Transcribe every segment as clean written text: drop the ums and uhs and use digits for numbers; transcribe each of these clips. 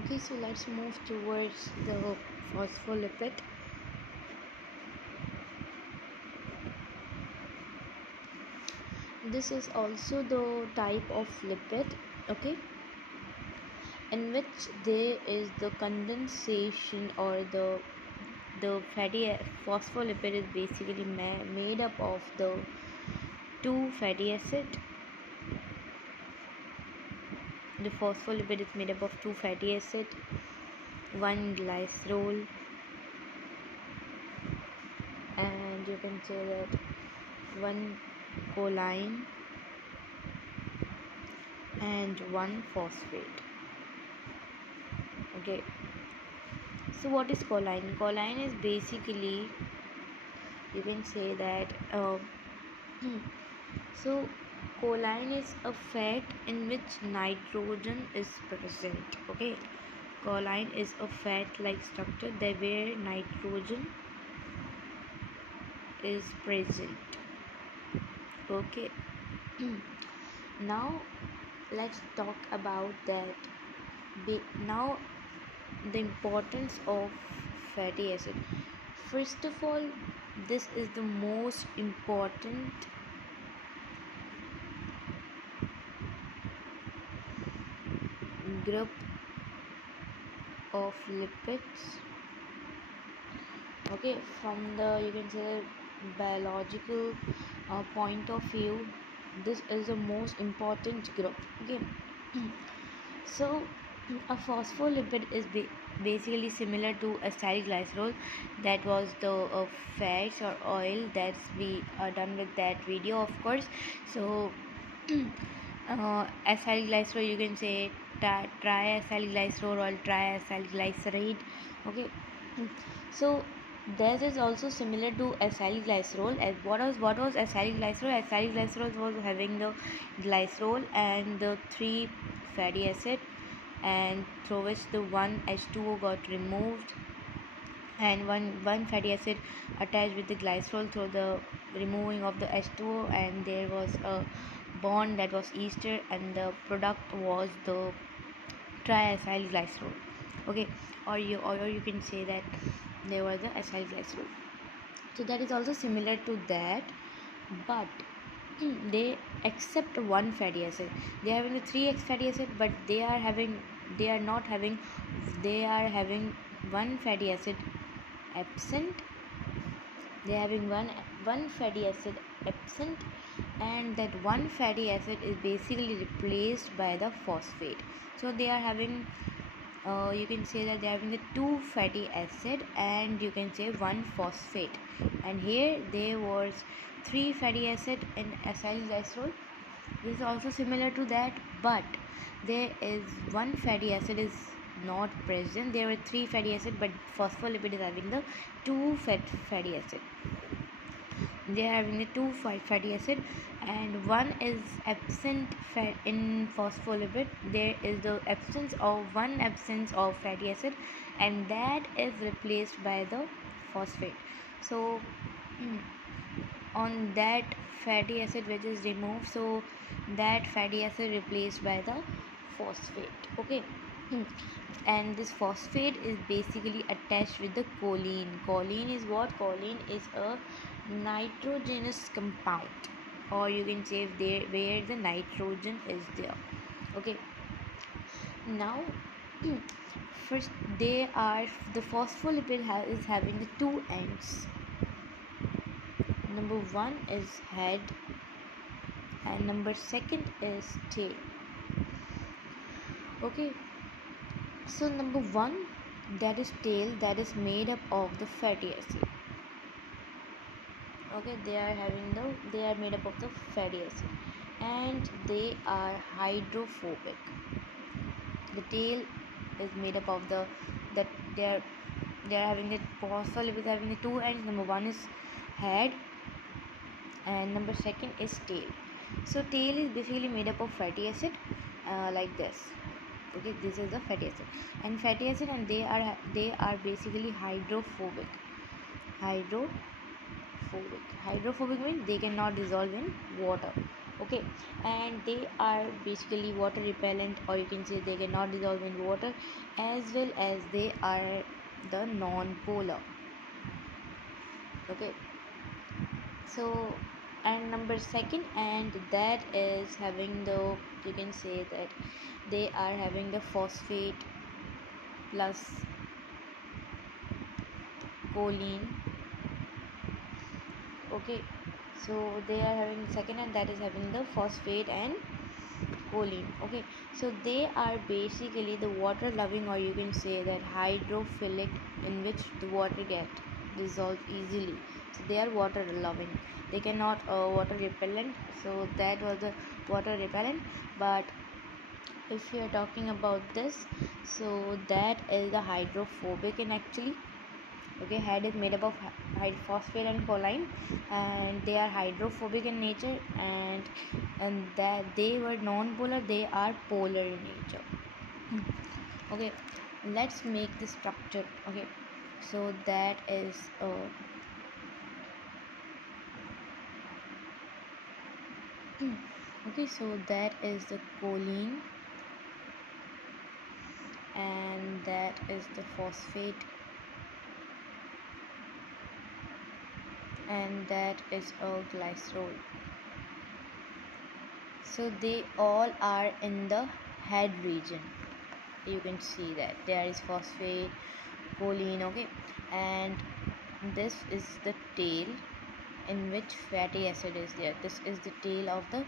Okay, so let's move towards the phospholipid. This is also the type of lipid, okay, in which there is the condensation, or the fatty phospholipid is basically made up of the two fatty acid. The phospholipid is made up of two fatty acid, one glycerol, and you can say that one choline and one phosphate. Okay, so what is choline? Choline is basically, you can say that so choline is a fat in which nitrogen is present. Okay, choline is a fat like structure that where nitrogen is present. Okay, now let's talk about that. Now the importance of fatty acid. First of all, this is the most important group of lipids. Okay, from the, you can say, biological point of view, this is the most important group. Okay, so a phospholipid is basically similar to acetylglycerol. That was the fats or oil that's we are done with that video, of course. So acetylglycerol, you can say triacetylglycerol or triacetylglycerate. Okay, so this is also similar to acetylglycerol. As what was acetylglycerol? Acetylglycerol was having the glycerol and the three fatty acid, and through which the one H2O got removed, and one fatty acid attached with the glycerol through the removing of the H2O, and there was a bond that was ester, and the product was the triacylglycerol. Okay, or you can say that there was the acetylglycerol. So that is also similar to that, but they accept one fatty acid. They are having the 3x fatty acid, but they are having one fatty acid absent. They are having one fatty acid absent, and that one fatty acid is basically replaced by the phosphate. So they are having, you can say that they are having the two fatty acid, and you can say one phosphate. And here there was three fatty acid in acetylglycerol. This is also similar to that, but there is one fatty acid is not present. There were three fatty acid, but phospholipid is having the two fatty acid. They are having the two fatty acid, and one is absent fat in phospholipid. There is the absence of fatty acid, and that is replaced by the phosphate. So on that fatty acid which is removed, so that fatty acid replaced by the phosphate. Okay, and this phosphate is basically attached with the choline. Choline is what? Choline is a nitrogenous compound, or you can say where the nitrogen is there. Okay, now first they are the phospholipid is having the two ends. Number one is head, and number second is tail. Okay, so number one, that is tail, that is made up of the fatty acid. Okay, they are made up of the fatty acid, and they are hydrophobic. The tail is made up of that they are having the phospholipid having the two ends. Number one is head, and number second is tail. So tail is basically made up of fatty acid, like this. Okay, this is the fatty acid and fatty acid, and they are basically hydrophobic. Hydrophobic means they cannot dissolve in water. okay, and they are basically water repellent, or you can say they cannot dissolve in water, as well as they are the non-polar. Okay, so, and number second, and that is having the, you can say that they are having the phosphate plus choline. Okay, so they are having second, and that is having the phosphate and choline. Okay, so they are basically the water loving, or you can say that hydrophilic, in which the water get dissolved easily. So they are water loving, they cannot water repellent. So that was the water repellent. But if you are talking about this, so that is the hydrophobic in actually. Okay, head is made up of phosphate and choline, and they are hydrophobic in nature, and that they were non-polar, they are polar in nature. Okay, let's make the structure. Okay, so that is okay, so that is the choline, and that is the phosphate, and that is a glycerol. So they all are in the head region. You can see that there is phosphate, choline. Okay, and this is the tail in which fatty acid is there. This is the tail of the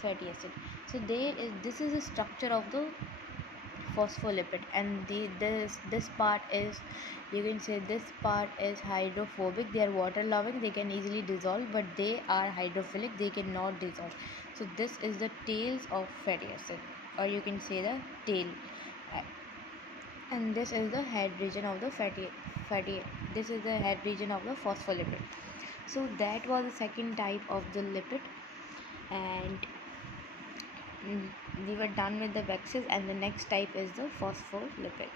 fatty acid. So this is the structure of the phospholipid, and this part is, you can say this part is hydrophobic. They are water loving, they can easily dissolve, but they are hydrophilic, they cannot dissolve. So this is the tails of fatty acid, or you can say the tail. And this is the head region of the fatty this is the head region of the phospholipid. So that was the second type of the lipid, and we were done with the waxes, and the next type is the phospholipid.